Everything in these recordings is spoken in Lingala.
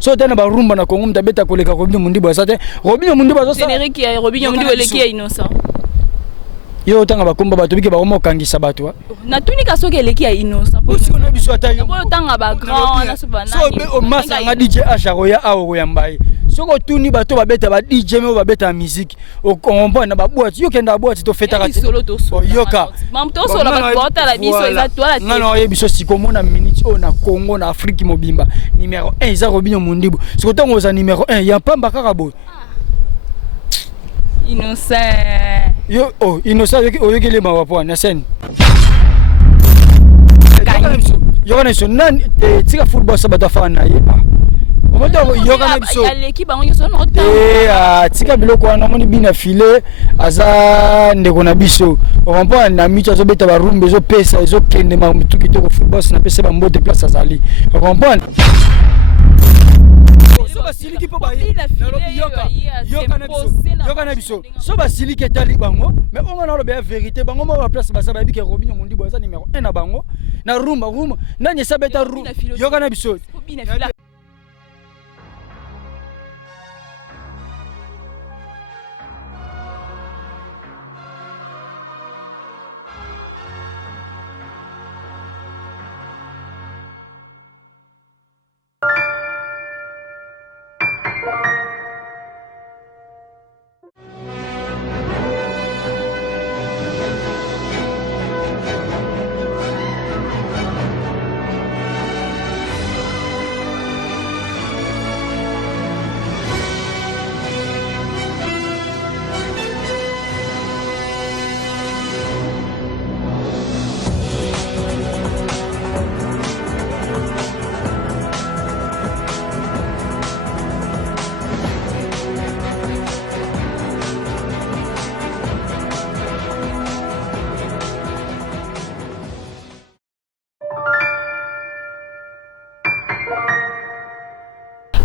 so tena ba rumba na Congo mtabeta koleka Robinho Mundibo ça te Robinho Mundibo ça générique ya Robinho Mundibo eleki ya innocent yo tanga bakomba bato bike ba komo kangisa bato na tunika soki eleki ya innocent aussi on a biso ata yo tanga ba grand na subana so be o masa nga DJ Asharoya awo ya mbaye soko tuni bato babeta ba DJ me babeta musique o comprendre na ba boîte yo kenda boîte to feta ka yoka mam to solo ba boîte la biso eza toi la non yo biso sikomo na minute o na Congo na Afrique mobimba numéro 1 eza Robinho Mundibo soko tango za numéro 1 ya pamba kaka bo innocent yo oh innocent yo le mawapo na scène yo kana so nan tika football sabato fana yeba omoto yo kana biso ya l'équipe bango so no ta tika biloko wana moni bina file aza ndeko na biso ompo na micho zo beta ba rumbe zo pesa zo kende ma mutuki to football na pesa ba mbote place azali comprendre so basiliki po ba yoka na biso so basiliki etali bango mais on a la vérité bango mo ba place basa ba bike Robinho Mundibo eza numéro 1 na bango na rumba nanye sabeta rumba yoka na biso.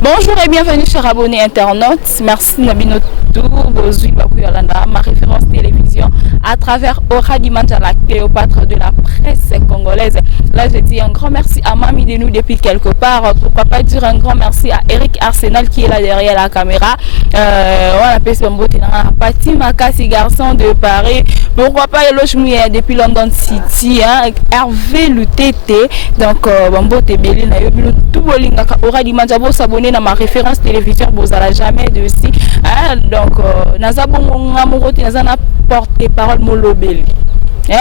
Bonjour et bienvenue chers abonnés internautes. Merci Nabino Tour, ma référence télévision à travers Ora Dimanja, la Cléopâtre de la presse congolaise. Là je dis un grand merci à Mami de nous depuis quelque part. Pourquoi pas dire un grand merci à Eric Arsenal qui est là derrière la caméra. On appelle ce mot Pati Makasi, garçon de Paris. Pourquoi pas Eloge Mouya depuis London City, Hervé Lutete. Donc Bambo Tebeli na Yobilo Tubolinga Ora Dimanja, vous s'abonner dans ma référence télévision, vous n'allez jamais de si. Donc Nazabo Ngamouroti Nazana porte-parole Molobeli.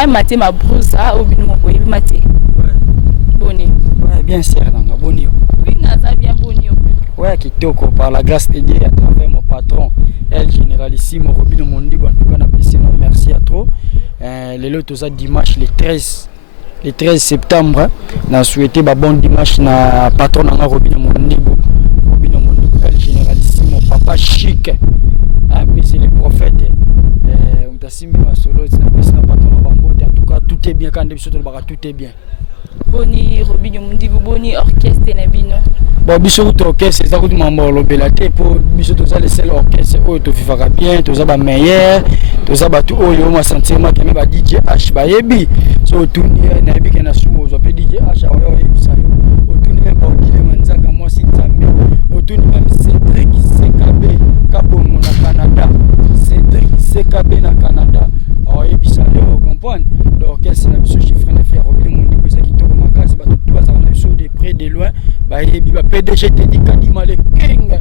Maté ma brousse au binoumo Maté. Boni. Ouais, bien sûr, Boni. Oui, Naza bien Boni. Ouais, qui toko par la grâce de Dieu à travers mon patron, El Généralissimo Robinho Mundibo. En tout cas, on merci à trop. Les lots ça dimanche le 13 septembre, on a souhaité un bon dimanche na patron na Robinho Mundibo. Robinho Mundibo, El Généralissimo, papa chic. Mais c'est le prophète. En tout cas, tout est bien quand tout est bien. Boni, Robinho Mundibo, Boni, orchestre Nabino. Bon, biso to orchestre, ça coûte mambo lobelate pour biso to ça le seul orchestre où to vivra bien, to ça ba meilleur, to ça ba tout oh yo ma sentiment que me ba DJ H ba yebi. So tout ni na yebi kana sumo zo pe DJ H o yo yebi sa yo. O tout ni même ba obile manzaka moi si nzambe. O tout ni même Cédric CKB Kabongo na Canada. Cédric CKB na Canada. O yebi sa yo comprendre. L'orchestre na biso chiffre na faire Robinho Mundibo ça qui to makasi ba tout ça na biso de près de loin. Ba yebi ba PDG te di kadima le king.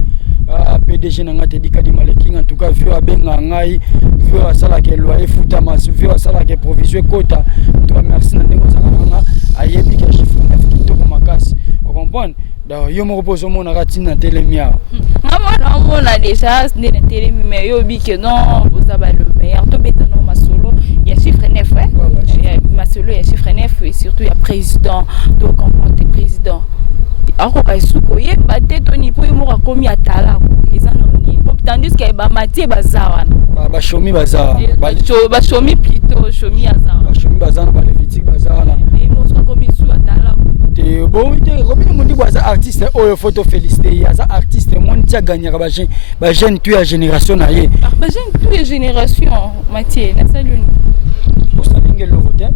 PDG na ngate di kadima le king en tout cas vieux abenga ngai vieux asala ke loyer futa mas vieux asala ke provision quota. To merci na ndeko zakanga ayebi ke chiffre na qui to makasi. Vous comprenez? Yo me repose mon ratina télémia. On a déjà des télémi mais yo bi que non vous avez le meilleur to beta non ma solo il y a chiffre 9 ouais. Il y a ma solo il y a chiffre 9 et surtout il y a président donc comprendre président. Alors ka suko ye batte to ni po mo ka komi atala ko eza noni tandis que ba matie bazawana ba shomi bazawa ba shomi plutôt shomi azawa ba shomi bazawa ba levitique bazawa et mo so komi su atala te bon te Robinho Mundibo aza artiste oyo photo félicité aza artiste mon tia gagner ba jeune tu ya génération na ye ba jeune tu ya génération Mathieu na saluni pour ça lingelo voter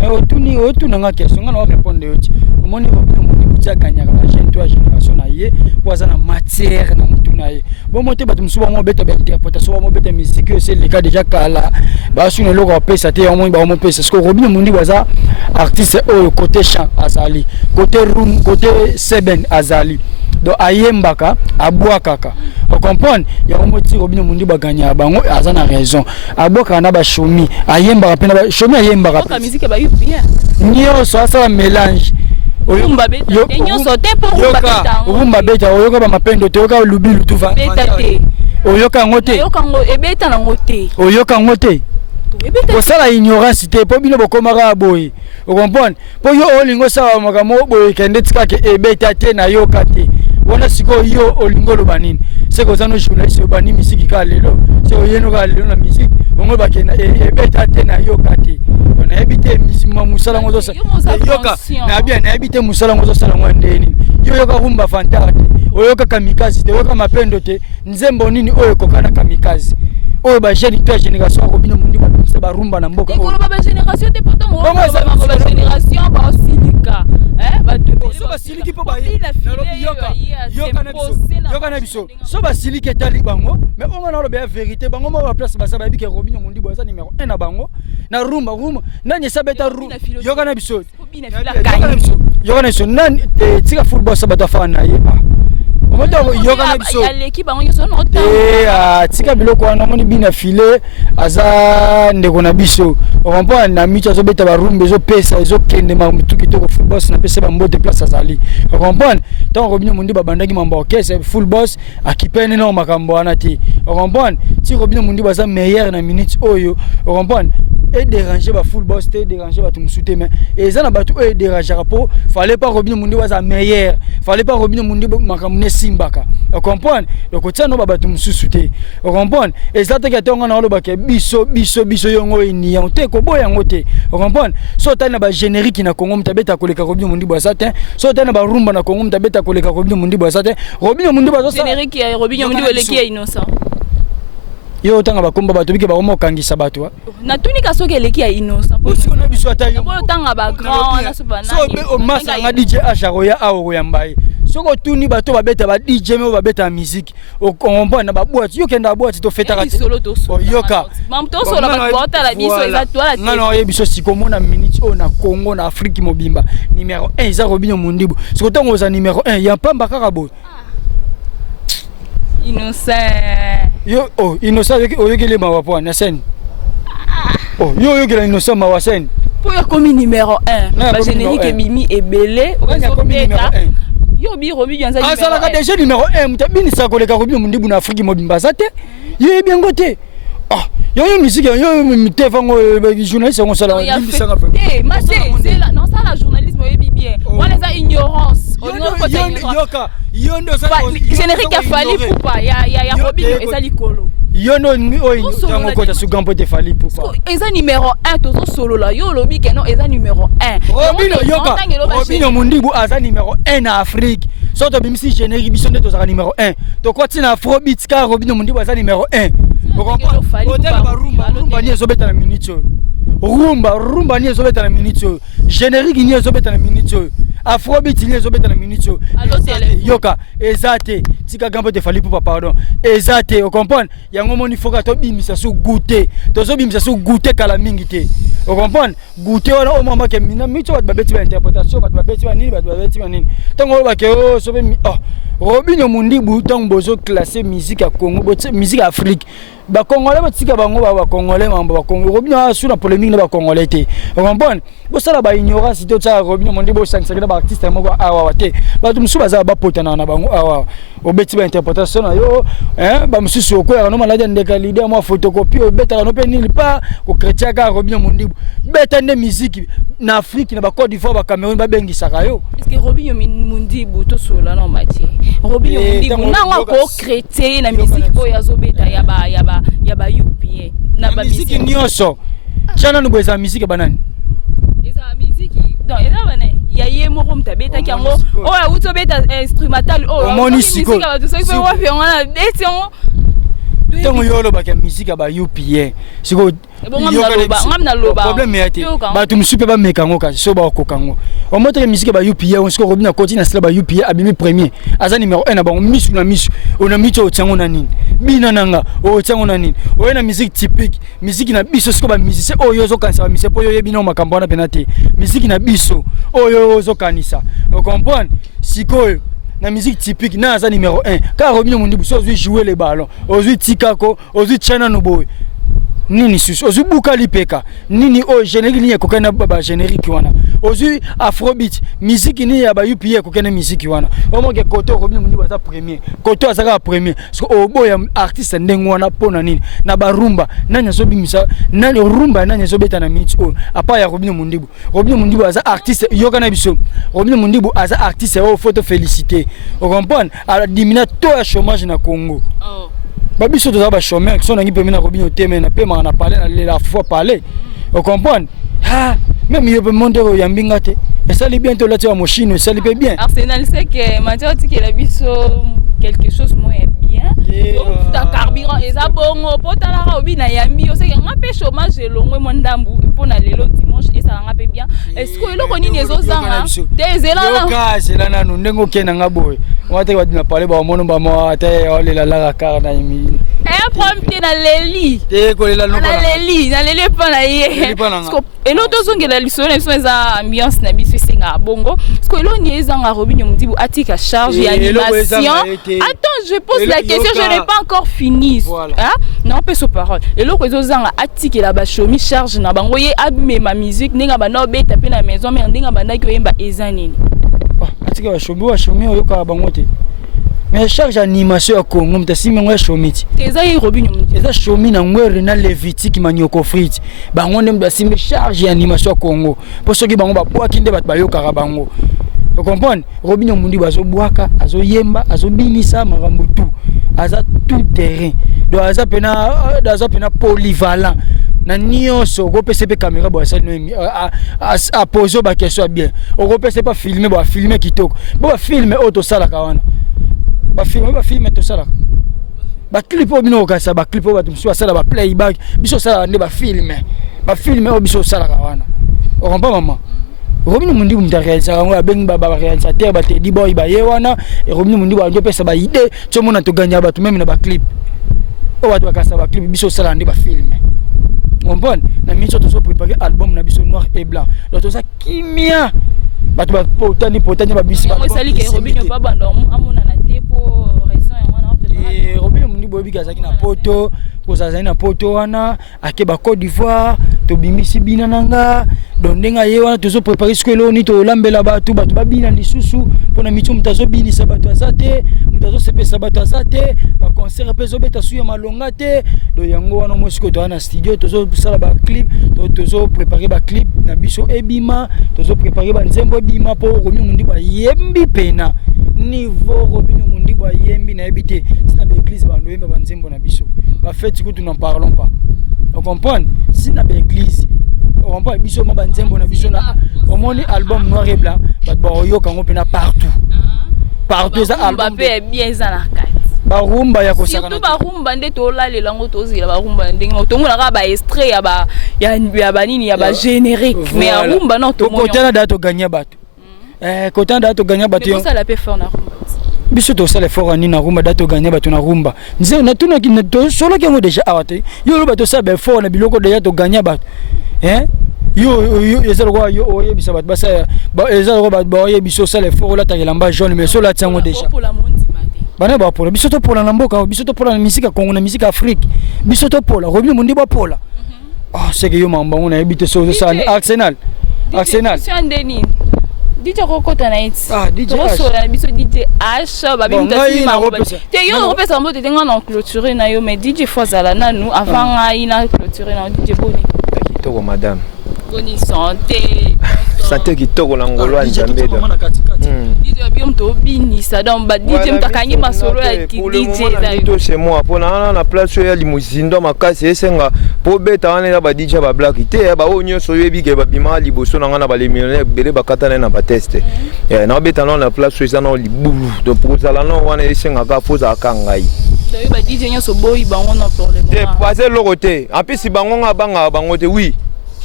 et otuni nga question nga na répondre yoti moni Robinho Mundibu tia gagner la génération na ye pour ça na matière na mutu na ye bon monter ba tumsuba mo beta ba interprétation mo beta musique c'est le cas déjà kala ba su ne loko pesa te mo ba mo pesa parce que Robinho Mundibu za artiste au côté chant azali côté room côté seben azali donc ayembaka abwakaka on comprend ya moti Robinho Mundibu gagner bango azana raison aboka na ba shomi ayembaka pena ba shomi ayembaka la musique ba bien nio so ça mélange Rumba beta nyonso te po rumba beta rumba beta oyoka ba mapendo te oyoka lubilu tu va beta te oyoka ngote oyoka ngo ebeta na ngote oyoka ngote ebeta ko sala ignorance te po bino bokomaka boye o comprendre po yo olingo sawa makamo boye kende tika ke ebeta te na yoka te wona siko yo olingo lo banini c'est que ça no journaliste bani musique ka lelo c'est oyeno ka lelo na musique ongo bakena ebeta te na yoka te na ebite musala ngozo sa yoka na bien na ebite musala ngozo sala ngwandeni yo yoka rumba fantarte oyoka kamikazi te oyoka mapendo te nzembo nini oyo kokana kamikazi oyo ba jeune toi génération Robinho Mundibu ba rumba na mboka oyo ba génération te pourtant ba génération ba silika ba te ba siliki po ba yoka na biso so ba siliki tali bango mais on a le vérité bango mo ba place ba sa ba bi ke Robinho Mundibu za numéro 1 na bango na rumba nani sabeta rumba yoka na biso yoka na biso nani tika football sabata fana ye yoka na biso ya l'équipe bango yo sono ta tika biloko wana moni bina file aza ndeko na biso on na micho zo beta ba rumba zo pesa zo kende ma mutuki to full boss na pesa ba mbote place azali on comprend tant Robinho Mundibu babandaki mambo orchestre full boss akipene no makambo wana ti on comprend ti Robinho Mundibu aza meilleur na minute oyo on comprend et déranger ba full boss te déranger ba tumsute mais et ça na ba tout et déranger pour fallait pas Robinho Mundibu aza meilleur fallait pas Robinho Mundibu makamune simbaka on comprend donc ça no ba tumsusute on comprend et ça te katonga na loba ke biso yongo ini ya te ko boya ngote on comprend so ta na ba générique na Congo mtabeta koleka Robinho Mundibu azatin so ta na ba rumba na Congo mtabeta koleka Robinho Mundibu azatin Robinho Mundibu azatin générique ya Robinho Mundibu eleki ya innocent yo tanga bakomba bato bike bakomo kangisa bato na tunika soki eleki ya innocent po na biso ata yo tanga ba grand na soba so be o masa nga DJ Asharoya awo ya mbaye soko tuni bato babeta ba DJ me babeta musique o comprendre na ba boîte yo kenda boîte to fetaka yoka mam to solo ba boîte la biso eza toi la non yo biso sikomo na minute o na Congo na Afrique mobimba numéro 1 eza Robinho Mundibu soko tango za numéro 1 ya pamba kaka boy innocent yo innocent oyokele mawa po na scène yo yokele innocent mawa scène po yo komi numéro 1 ba générique bimi ebele yo bi Robinho nza numéro 1 asala ka déjà numéro 1 mutabini sa koleka Robinho Mundibu na Afrique mobimba zate ye bien ngote yo musique yo mitefango journaliste on sala bimbisa nga ma c'est là non ça la journalisme yebi bien on les a ignorance yoka yondo ça générique a fallu poupa ya Robinho eza likolo yondo oyo tango kota su gampo te fali poupa eza numéro 1 tozo solo la yo lobi ke non eza numéro 1 Robinho Mundibu aza numéro 1 na Afrique soto bimisi générique biso nde tozaka numéro 1 to kwati na afrobeat ka Robinho Mundibu aza numéro 1 rumba ni ezobeta na minute rumba ni ezobeta na minute générique ni ezobeta na minute afrobeat ni ezobeta na minute yoka ezate tika gambo te fali poupa pardon ezate o comprendre yango moni foka to bimisa su goûter tozo bimisa su goûter kala mingi te o comprendre goûter wana o mama ke mina micho bat babeti ba interprétation bat babeti ba nini tango ba ke o so be Robinho Mundibu tant bozo classer musique à Congo musique Afrique ba congolais batika bango ba congolais mambo ba Congo Robinho a sur la polémique na ba congolais te on comprend bo sala ba ignorance to cha Robinho Mundibu sansa ba artiste moko awa te ba tumsu baza ba potana na bango awa obeti ba interprétation yo ba mususu okoya no malade ndeka leader mo photocopie obeta no pe nili pa ko chrétien ka Robinho Mundibu beta ne musique na Afrique na ba Côte d'Ivoire ba Cameroun ba bengisaka yo est-ce que Robinho Mundibu to sola no matière Robinho Mundibu na ko chrétien na musique ko ya zobeta ya ba UPA na ba musique nyonso chana no bweza musique banani eza musique donc eza bana ya ye moko mtabeta kyango o uzobeta instrumental o monisiko musique ba to so wa fe wana beti on Tango yolo ba ka musique ba UPA. Siko problème yate. Ba tu msupe ba mekango ka so ba kokango. O moto ke musique ba UPA on siko robina continue sila ba UPA abimi premier. Aza numéro 1 na ba misu na misu. Ona micho tsango na nini. Bina nanga o tsango na nini. O na musique typique. Musique na biso siko ba musicien oyo zo kanisa ba musicien po yo yebina makambo na penate. Musique na biso oyo zo kanisa. O comprendre? Siko na musique typique na aza numéro 1 car Robinho Mundibu so ozui jouer les ballons ozui tikako ozui chana no boy nini susu ozui buka lipeka nini o générique ni kokana ba générique wana ozui afrobeat musique ni ya ba UPA kokana musique wana o mo ke koto Robinho Mundibu aza premier koto azaka premier parce que o boya artiste ndenge wana pona nini na ba rumba nanya so bimisa na rumba nanya so beta na minute o apa ya Robinho Mundibu aza artiste yokana biso Robinho Mundibu aza artiste o photo féliciter on comprend à diminuer taux de chômage na Congo. Oh. Babiso to ba chômeur qui sont na ngi pemena Robinho teme na pema na parler la fois parler. On comprend? Ah, même il peut monter au yambinga te. Et ça li bien to la tia machine, ça li peut bien. Arsenal sait que Mathieu dit que la biso quelque chose moins bien. Donc ta carburant et ça bongo potala obi na yambi o sait que ngapé chômage longo mondambu pour na lelo dimanche et ça ngapé bien. Est-ce que lo koni nezo zanga? Tezela na. Zela na no ndengo kena ngabo. On va te parler ba mono ba mo ate o le la car na yimi. Prompte na leli. Te ko la no. Na leli pa na ye. Et l'autre zonge la lisone so eza ambiance na biso singa bongo. Parce que lo ni ezanga Robinho Mundibu atika charge et animation. Attends, je pose la question, je n'ai pas encore fini. Voilà. Hein? Non, pas sur parole. Et l'autre ezanga atika la ba chomi charge na bango ye abme ma musique ninga ba no be taper na maison mais ndinga banda ki oyemba ezanini. Atika wa chomi oyoka bango te. Mais charge animation ya Congo mtasimi ngwe shomiti. Eza yi Robinho Mundibu. Eza shomi na ngwe na Levitique manyoko frite. Bango ndem mtasimi charge ya animation ya Congo. Pour ceux qui bango ba poa kinde bat bayoka bango. Vous comprenez? Robinho Mundibu azo boaka, azo yemba, azo binisa makambo tout. Aza tout terrain. Donc aza pena polyvalent. Na nyonso go PCP caméra bo ça a poser ba question bien. O PCP pas filmer bo filmer kitoko. Bo filmer auto sala kawana. Ba filmer to sala. Ba clip o bino ka sa ba clip o ba tumso sala ba playback. Biso sala ne ba filmer. Ba filmer o biso sala kawana. O comprend maman? Robinho Mundibu mta réalisateur ngo abengi ba réalisateur ba te di boy ba yewana et Robinho Mundibu anjo pesa ba idée to mona to ganya ba to même na ba clip. O wa to ka sa ba clip biso sala ne ba filmer. On bon na miso to so préparer album na biso noir et blanc. Donc to sa kimia ba to ba potani ba biso ba. Moi sali ke Robinho ba bando amona na te po raison ya wana préparer. Robinho Mundibu obika zaki na poto ko zazali na poto wana ake ba Côte d'Ivoire to bimisi bina nanga dondenga ye wana to so préparer ce que l'oni to lambela ba tu ba bina lisusu pona mitu mtazo bini sabato azate mtazo sepe sabato azate ba concert pezo beta suya malonga te do yango wana mo siko to na studio to so sala ba clip to so préparer ba clip na biso ebima to so préparer ba nzembo ebima po Robinho Mundibu yembi pena niveau Robinho Mundibu yembi na ebité c'est na église ba ndoyemba ba nzembo na biso ba fête que nous n'en parlons pas. On comprend? Si na église on va biso ma banzembo na biso na au moni album noir et blanc ba yo kango pena partout ça album ba bien ça na kati ba rumba ya ko saka surtout ba rumba nde to la lelango to zila ba rumba ndenge to mona ka ba extrait ya ba nini ya ba générique mais ya rumba non to ko tana da to gagner bato ko tana da to gagner bato yo ça la peut faire na rumba biso to sala fort ani na rumba da to gagner bato na rumba nze na tuna ki na to solo ki ngo déjà awate yo lo bato sa be fort na biloko déjà to gagner bato yo ezalo kwa yo oye bisa bat basa ba ezalo kwa ba oye biso sala fort la ta lamba jaune mais so la tsango déjà bana ba pola biso to pola na mboka biso to pola na musique Congo na musique Afrique biso to pola Robinho Mundibu pola c'est que yo mamba on a habité so ça Arsenal DJ Kokota night. DJ H. Biso DJ H ba bimtasi ma robes. Te yo robes ambo te tenga na clôturer na yo mais DJ Fozala na nous avant ina clôturer na DJ Boni. Kitoko madame. Boni santé. Santé kitoko na ngolo anjambe. DJ biom to bini ça donc ba DJ mtakangi masolo ya DJ za yo. Chez moi pour na place ya limousine do makasi esenga po beta wana ba DJ ba black te ba onyo so yebi ke ba bima liboso na ngana ba les millionnaires bele ba katana na ba test. Na beta na place so na libulu donc pour ça là non wana esenga ka foza kangai. ba DJ nyonso boyi bango non pour le moment. Te passer le côté. En plus si bango nga banga bango te oui.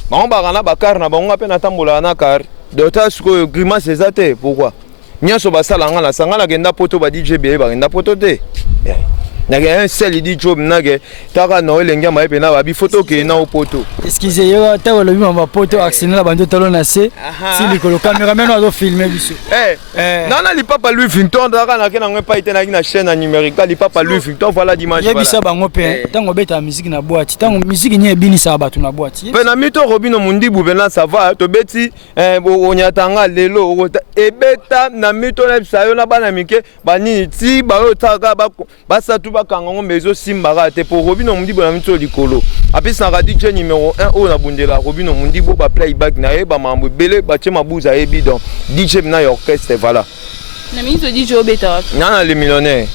Bango bagana bakar na bango pe na tambola na car. D'autres que grimace c'est ça te pourquoi? Nyonso basala nga na sanga la genda poto ba DJ be ba genda poto te. Nage un seul dit job nage taka no elenga ma pe na ba bi photo ke na poto. Excusez yo ta le bima ba poto accident la bando talo na se si le caméraman a filmer biso. Non li papa Louis Vuitton taka na ke na pas été na chaîne numérique li papa Louis Vuitton voilà dimanche voilà. Yebisa bango pe tango beta musique na boîte tango musique ni ebinisa batu na boîte. Pe na mito Robino Mundibu bena ça va to beti onyatanga lelo ebeta na mito na sayo na bana mike bani ti ba otaka ba sa tu kango mezo simbara te pour Robino Mundibu na mito likolo apis na DJ numéro 1 o na bundela Robino Mundibu ba playback na e ba mambu bele ba che mabuza e bidon DJ na orchestre voilà na mito DJ obeta na les millionnaires.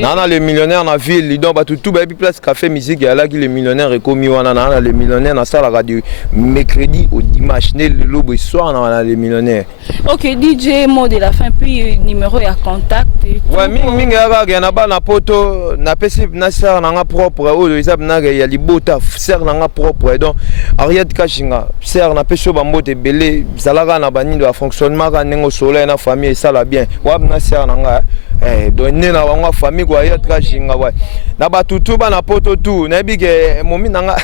Nana les millionnaires na ville donc ba tout ba place café musique et là qui les millionnaires et commis wana na les millionnaires na salle radio mercredi au dimanche né le lobo soir na les millionnaires. OK DJ mot de la fin puis numéro ya contact ouais mingi ya na ba na poto na pesi na sœur na nga propre o isab na ya libota sœur na nga propre donc Ariette Kashinga sœur na peso ba mbote belé zalaka na bani de fonctionnement ka nengo soleil na famille ça la bien wa na sœur na nga donné na wanga famille kwa Ariette Kashinga ouais na ba tutu ba na poto tu na bige momi nanga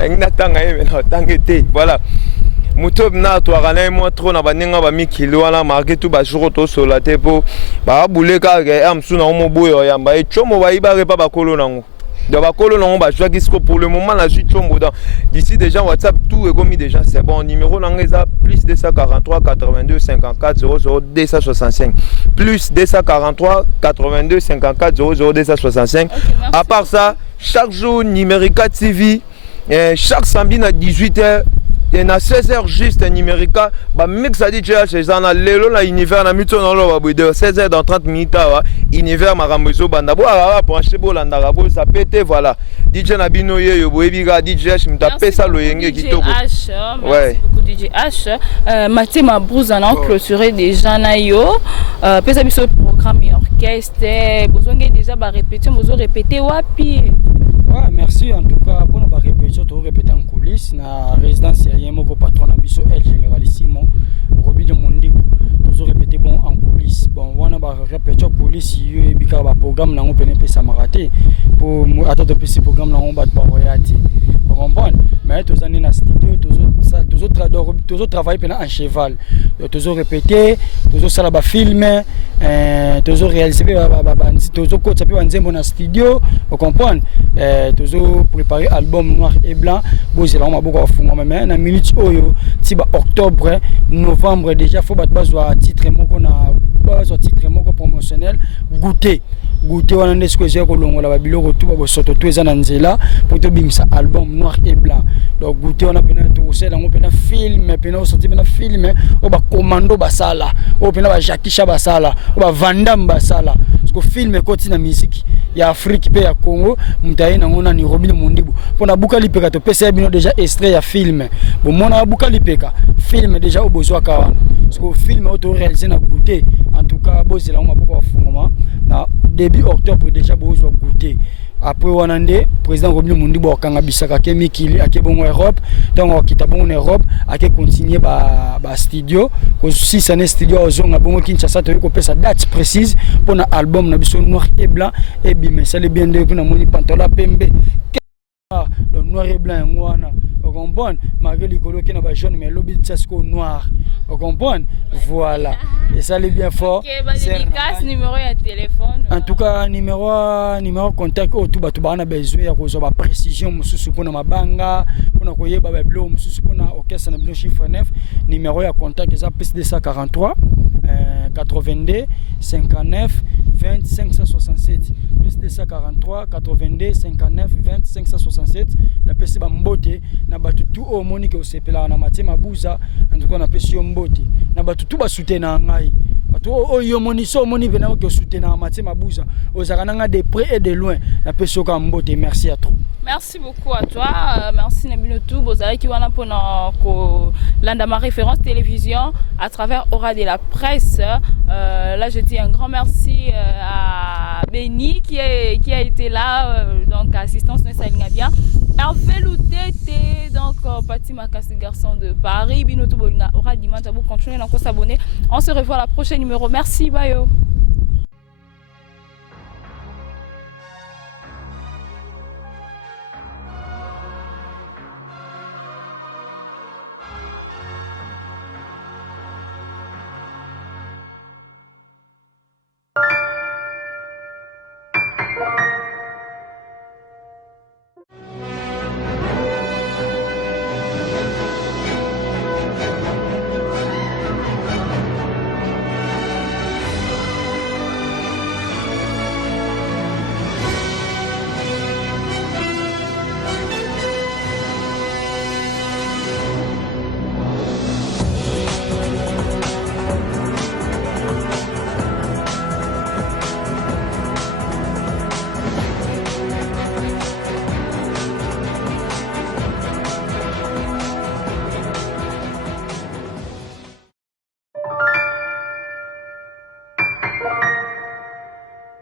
ngina tanga ebe na tangete voilà muto na to kana mo trop na baninga ba mikilo wana marqué tout ba jour to solate po ba buleka amsu na mo boyo yamba e chomo ba iba pas ba kolo nango de ba kolo nango ba joa kisco pour le moment la suite chombo dans d'ici déjà WhatsApp tout est commis déjà c'est bon numéro nangeza plus 243 82 54 00 265 plus 243 82 54 00 265 à part ça chaque jour Numérica TV chaque samedi à 18h et na 16h juste numérica ba mix a dit chez zana lelo na univers na mito na lo ba de 16h dans 30 minutes wa univers marambezo banda bo ara brancher bo landa rabo ça pété voilà DJ na bino ye yo boyebi ga DJ je mta pesa lo yenge kitoko ouais beaucoup DJ H Mathieu Mabrouza na clôturer déjà na yo pesa biso programme orchestre bozonge déjà ba répéter bozo répéter wapi. Ouais, merci en tout cas pour la répétition, tu répéter en coulisses na résidence il moko patron na biso El Généralissimo Robino Mundibu tu répéter bon en coulisses bon wana ba répétition coulisses yo bika ba programme na ngopene pesa maraté pour attendre petit programme na ngomba ba royati vous comprenez mais tous années na studio tous travailler pendant en cheval tous répéter tous ça ba filmer tous réaliser tous coach pe wanzembo na studio vous comprenez toujours préparer album noir et blanc bozela ma boko funga mais na minute oyo tiba octobre novembre déjà faut bazwa titre moko na bazwa titre moko promotionnel goûter wana ndesko je ko longola ba biloko tout ba soto tout eza na nzela pour to bimisa album noir et blanc donc goûter on a pena to sela ngo pena film pena sorti pena film o ba commando basala o pena ba Jackie basala o ba Vandam basala parce que film koti na musique ya Afrique pe ya Congo mutaye na ngona ni Robino Mundibu pona buka lipeka to pesa bino déjà extrait ya film bon mona buka lipeka film déjà au besoin ka parce que film auto réalisé na goûter en tout cas bozela ngo mabuka fungoma na début octobre déjà besoin goûter après wanande président Robino Mundibu akanga bisaka ke mikili akebongo Europe donc akita bongo Europe ake continuer ba studio ko 6 années studio ozonga bongo Kinshasa to ko pesa date précise pour na album na biso noir et blanc et bimé ça le bien de pour na moni pantola pembe donc noir et blanc ngwana vous comprenez malgré likolo ke na ba jaune mais lobby tsasko noir vous comprenez voilà et ça le bien fort c'est numéro ya téléphone en tout cas numéro contact au tout batu bana besoin ya ko ba précision mususu pona mabanga pona ko yeba ba blo mususu pona orchestre na bino chiffre 9 numéro ya contact eza plus 243 82 59 20 567 plus 243 82 59 20 567 na pesi ba mbote na batu tout au monique au sepela na Mathieu Mabrouza en tout cas na pesi yo mbote na batu tout ba soutenir ngai batu o yo moniso moni vena ko soutenir Mathieu Mabrouza ozakananga de près et de loin na pesi yo ka mbote merci à toi. Merci beaucoup à toi, merci Nabino Tout, Bozari qui wana pour landa ma référence télévision à travers Aura de la presse. Là je dis un grand merci à Béni qui a été là, donc assistance Salinga bien. Hervé Loutete, donc Pati Makasi garçon de Paris, Binoto Bolina, Aura Dimanche, vous continuez à s'abonner. On se revoit à la prochaine numéro. Merci, bye.